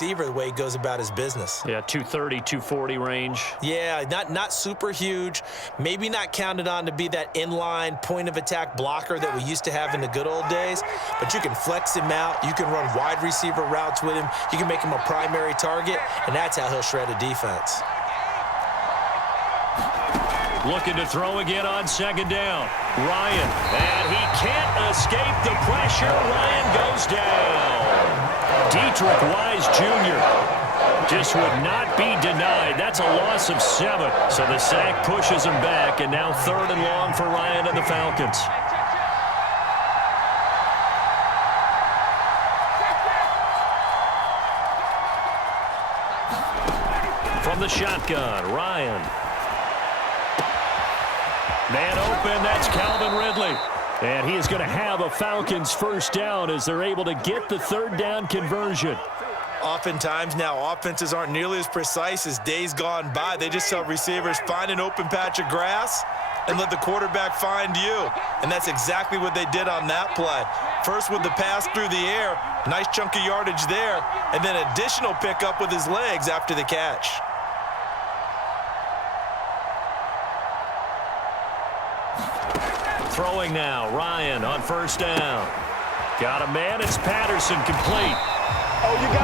receiver the way he goes about his business. Yeah, 230, 240 range. Yeah, not super huge. Maybe not counted on to be that inline point-of-attack blocker that we used to have in the good old days, but you can flex him out. You can run wide receiver routes with him. You can make him a primary target, and that's how he'll shred a defense. Looking to throw again on second down. Ryan, and he can't escape the pressure. Ryan goes down. Dietrich Wise Jr. just would not be denied. That's a loss of 7. So the sack pushes him back, and now 3rd and long for Ryan and the Falcons. From the shotgun, Ryan. Man open, that's Calvin Ridley. And he is going to have a Falcons first down as they're able to get the 3rd down conversion. Oftentimes now, offenses aren't nearly as precise as days gone by. They just tell receivers, find an open patch of grass and let the quarterback find you. And that's exactly what they did on that play. First with the pass through the air, nice chunk of yardage there, and then additional pickup with his legs after the catch. Throwing now, Ryan on first down. Got a man, it's Patterson complete.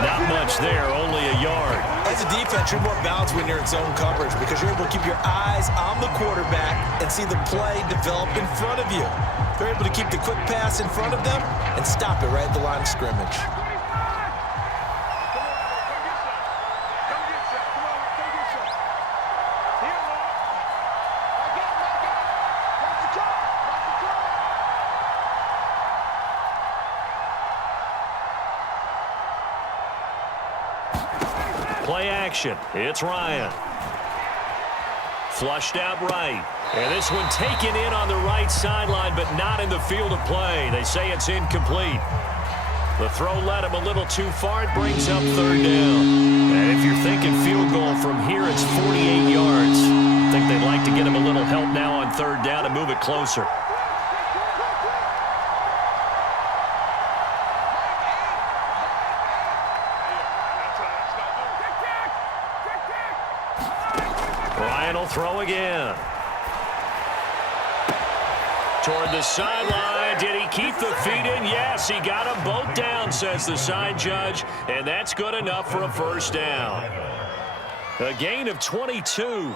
Not much there, only a yard. As a defense, you're more balanced when you're in zone coverage because you're able to keep your eyes on the quarterback and see the play develop in front of you. They're able to keep the quick pass in front of them and stop it right at the line of scrimmage. Play action. It's Ryan. Flushed out right. And this one taken in on the right sideline, but not in the field of play. They say it's incomplete. The throw led him a little too far. It brings up 3rd down. And if you're thinking field goal from here, it's 48 yards. I think they'd like to get him a little help now on 3rd down and move it closer. Ryan will throw again. Toward the sideline. Did he keep the feet in? Yes, he got them both down, says the side judge. And that's good enough for a first down. A gain of 22.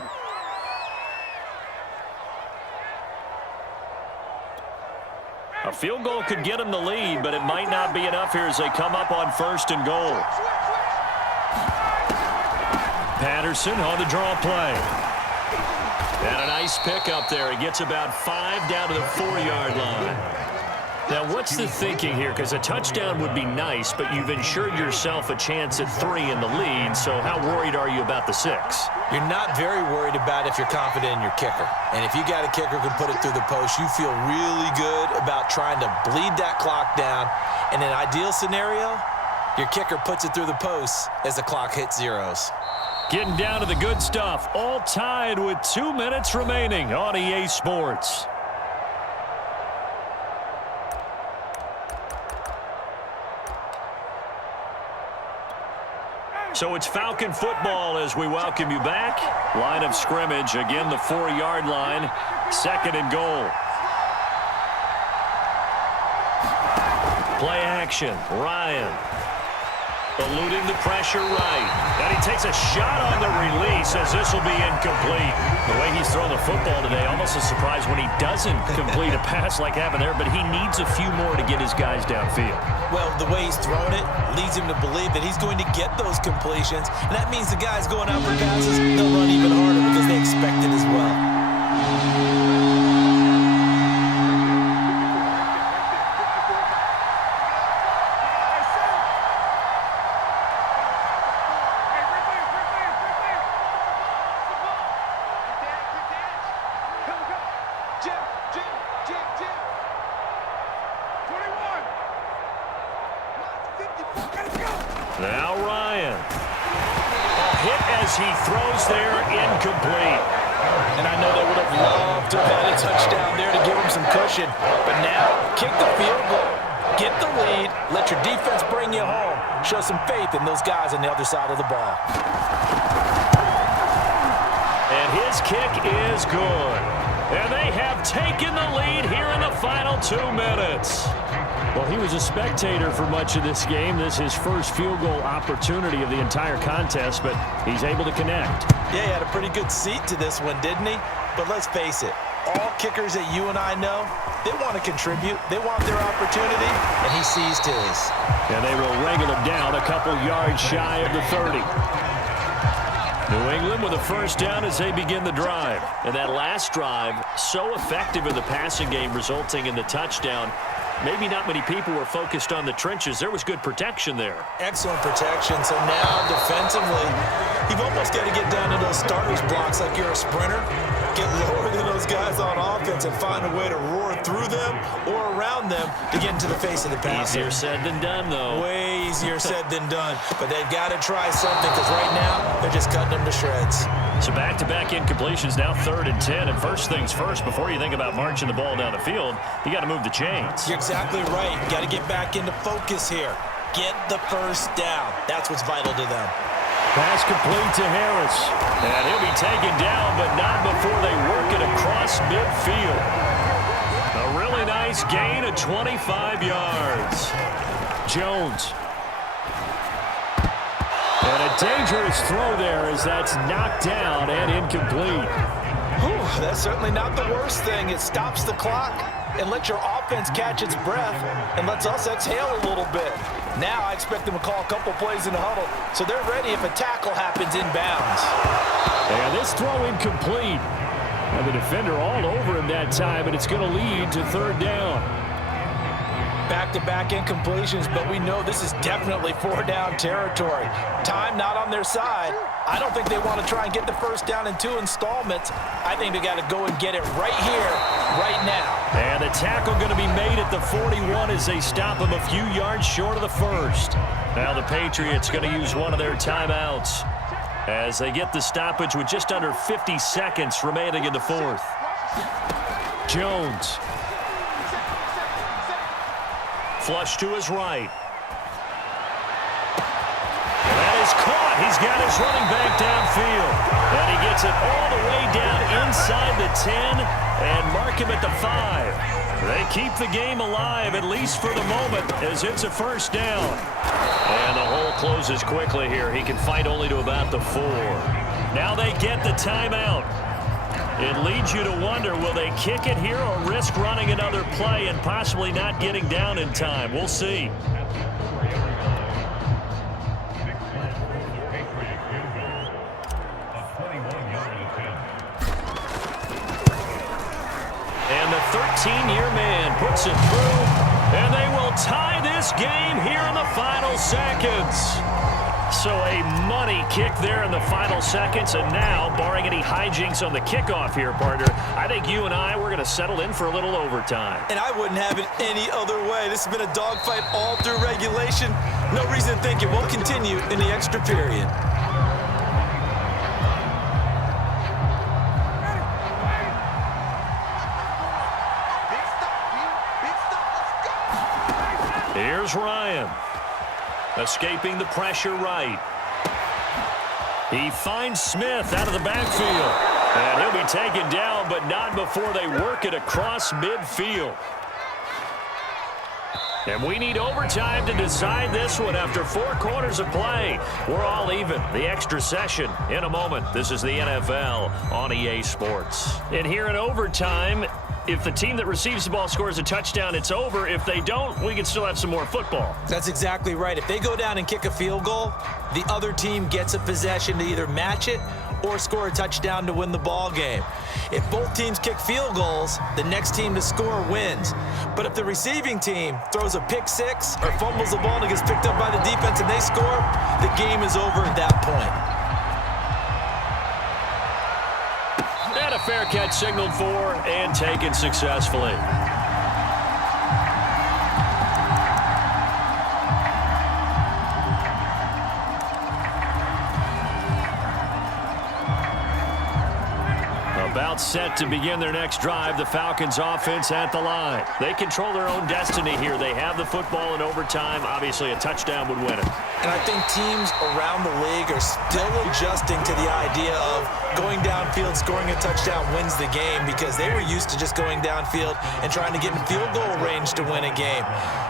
A field goal could get him the lead, but it might not be enough here as they come up on 1st and goal. Patterson on the draw play. And a nice pick up there. He gets about 5 down to the 4-yard line. Now, what's the thinking here? Because a touchdown would be nice, but you've ensured yourself a chance at 3 in the lead, so how worried are you about the 6? You're not very worried about if you're confident in your kicker. And if you got a kicker who can put it through the post, you feel really good about trying to bleed that clock down. In an ideal scenario, your kicker puts it through the post as the clock hits zeros. Getting down to the good stuff, all tied with 2 minutes remaining on EA Sports. So it's Falcon football as we welcome you back. Line of scrimmage, again the 4-yard line, 2nd and goal. Play action, Ryan. Eluding the pressure right. And he takes a shot on the release as this will be incomplete. The way he's throwing the football today, almost a surprise when he doesn't complete a pass like happened there, but he needs a few more to get his guys downfield. Well, the way he's thrown it leads him to believe that he's going to get those completions. And that means the guys going out for passes, they'll run even harder because they expect it as well. Now Ryan. A hit as he throws there, incomplete. And I know they would have loved to have had a touchdown there to give him some cushion. But now, kick the field goal, get the lead, let your defense bring you home. show some faith in those guys on the other side of the ball. And his kick is good. And they have taken the lead here in the final 2 minutes. Well, he was a spectator for much of this game. This is his first field goal opportunity of the entire contest, but he's able to connect. Yeah, he had a pretty good seat to this one, didn't he? But let's face it, all kickers that you and I know, they want to contribute. They want their opportunity, and he seized his. And they will wrangle him down a couple yards shy of the 30. New England with a first down as they begin the drive. And that last drive, so effective in the passing game, resulting in the touchdown. Maybe not many people were focused on the trenches. There was good protection there. Excellent protection. So now, defensively, you've almost got to get down to those starters blocks like you're a sprinter. Get lower than those guys on offense and find a way to roar through them or around them to get into the face of the passer. Easier said than done, though. Way easier said than done. But they've got to try something because right now, they're just cutting them to shreds. So back-to-back incompletions, now 3rd and 10. And first things first, before you think about marching the ball down the field, you got to move the chains. You're exactly right. You got to get back into focus here. Get the first down. That's what's vital to them. Pass complete to Harris. And he'll be taken down, but not before they work it across midfield. A really nice gain of 25 yards. Jones. And a dangerous throw there as that's knocked down and incomplete. Whew, that's certainly not the worst thing. It stops the clock and lets your offense catch its breath and lets us exhale a little bit. Now I expect them to call a couple plays in the huddle so they're ready if a tackle happens inbounds. And this throw incomplete. And the defender all over him that time, and it's going to lead to 3rd down. Back-to-back incompletions, but we know this is definitely 4-down territory. Time not on their side. I don't think they want to try and get the first down in 2 installments. I think they got to go and get it right here, right now. And the tackle going to be made at the 41 as they stop him a few yards short of the first. Now the Patriots going to use one of their timeouts as they get the stoppage with just under 50 seconds remaining in the 4th. Jones. Flush to his right. That is caught. He's got his running back downfield. And he gets it all the way down inside the 10 and mark him at the 5. They keep the game alive, at least for the moment, as it's a first down. And the hole closes quickly here. He can fight only to about the 4. Now they get the timeout. It leads you to wonder, will they kick it here or risk running another play and possibly not getting down in time? We'll see. And the 13-year man puts it through, and they will tie this game here in the final seconds. So a money kick there in the final seconds, and now, barring any hijinks on the kickoff here, partner, I think you and I, we're going to settle in for a little overtime. And I wouldn't have it any other way. This has been a dogfight all through regulation. No reason to think it won't continue in the extra period. Here's Ryan. Escaping the pressure right. He finds Smith out of the backfield. And he'll be taken down, but not before they work it across midfield. And we need overtime to decide this one after 4 quarters of play. We're all even. The extra session in a moment. This is the NFL on EA Sports. And here in overtime, if the team that receives the ball scores a touchdown, it's over. If they don't, we can still have some more football. That's exactly right. If they go down and kick a field goal, the other team gets a possession to either match it or score a touchdown to win the ball game. If both teams kick field goals, the next team to score wins. But if the receiving team throws a pick six or fumbles the ball and it gets picked up by the defense and they score, the game is over at that point. And a fair catch signaled for and taken successfully. About set to begin their next drive, the Falcons offense at the line. They control their own destiny here. They have the football in overtime. Obviously, a touchdown would win it. And I think teams around the league are still adjusting to the idea of going downfield, scoring a touchdown wins the game, because they were used to just going downfield and trying to get in field goal range to win a game.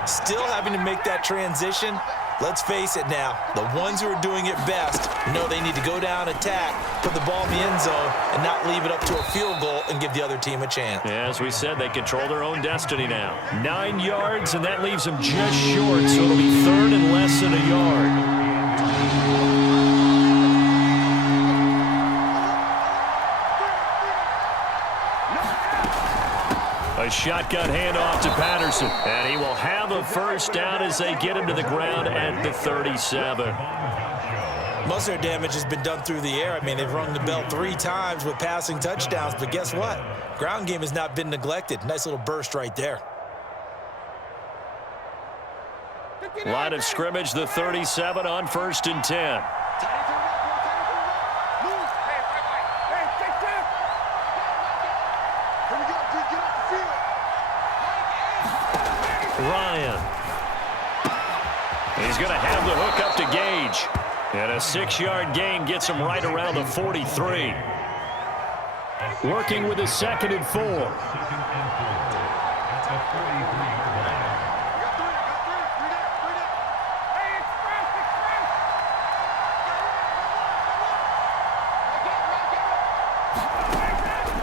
Still having to make that transition. Let's face it now, the ones who are doing it best know they need to go down, attack, put the ball in the end zone, and not leave it up to a field goal and give the other team a chance. As we said, they control their own destiny now. 9 yards, and that leaves them just short, so it'll be third and less than a yard. A shotgun handoff to Patterson, and he will have a first down as they get him to the ground at the 37. Most of their damage has been done through the air. I mean, they've rung the bell 3 times with passing touchdowns, but guess what? Ground game has not been neglected. Nice little burst right there. Line of scrimmage, the 37 on 1st and 10. Ryan. He's going to have the hook up to Gage. And a 6-yard gain gets him right around the 43. Working with a 2nd and 4.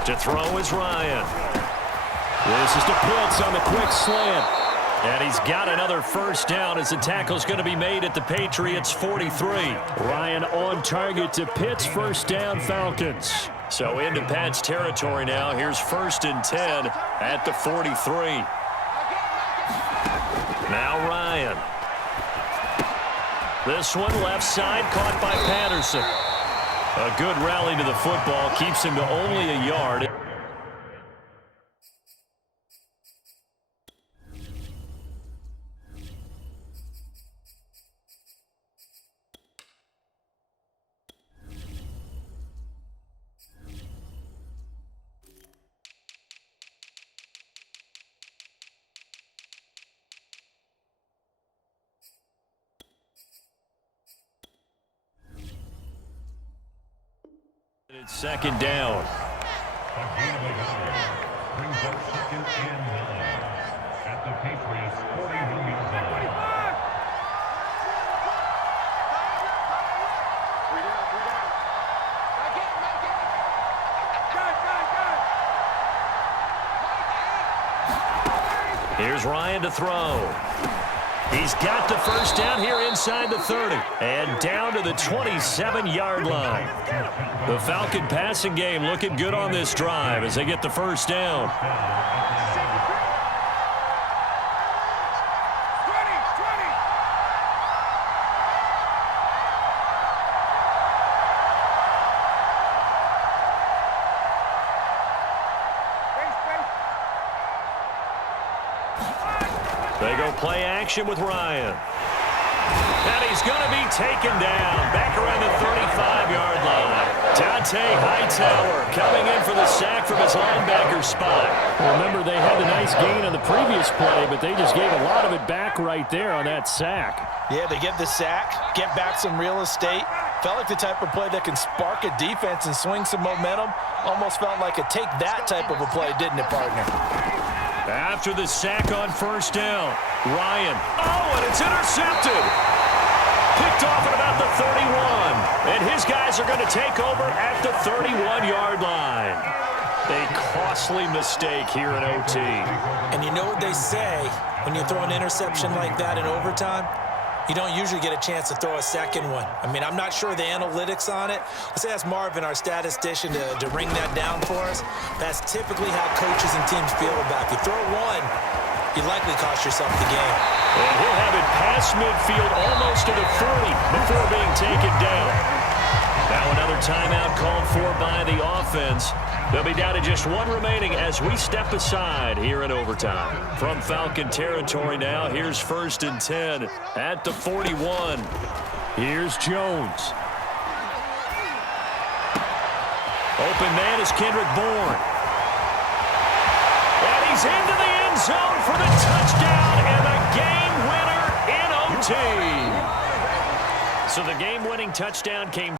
To throw is Ryan. This is to Pitts on the quick slant. And he's got another first down as the tackle's going to be made at the Patriots' 43. Ryan on target to Pitts, first down, Falcons. So into Pat's territory now. Here's 1st and 10 at the 43. Now Ryan. This one left side, caught by Patterson. A good rally to the football, keeps him to only a yard. It's 2nd down. Brings up 2nd and 9 at the Patriots' 41-yard line. Here's Ryan to throw. He's got the first down here inside the 30. And down to the 27-yard line. The Falcon passing game looking good on this drive as they get the first down. They go play action with Ryan. And he's going to be taken down back around the 35-yard line. Dante Hightower coming in for the sack from his linebacker spot. Remember, they had the nice gain on the previous play, but they just gave a lot of it back right there on that sack. Yeah, they get the sack, get back some real estate. Felt like the type of play that can spark a defense and swing some momentum. Almost felt like a take that type of a play, didn't it, partner? After the sack on first down, Ryan. Oh, and it's intercepted. Picked off at about the 31. And his guys are going to take over at the 31-yard line. A costly mistake here in OT. And you know what they say when you throw an interception like that in overtime? You don't usually get a chance to throw a second one. I mean, I'm not sure the analytics on it. Let's ask Marvin, our statistician, to ring that down for us. That's typically how coaches and teams feel about it. If you throw one, you likely cost yourself the game. And he'll have it past midfield almost to the 40 before being taken down. Now another timeout called for by the offense. They'll be down to just one remaining as we step aside here in overtime. From Falcon territory now, here's 1st and 10 at the 41. Here's Jones. Open man is Kendrick Bourne. And he's into the end zone for the touchdown and the game winner in OT. So the game-winning touchdown came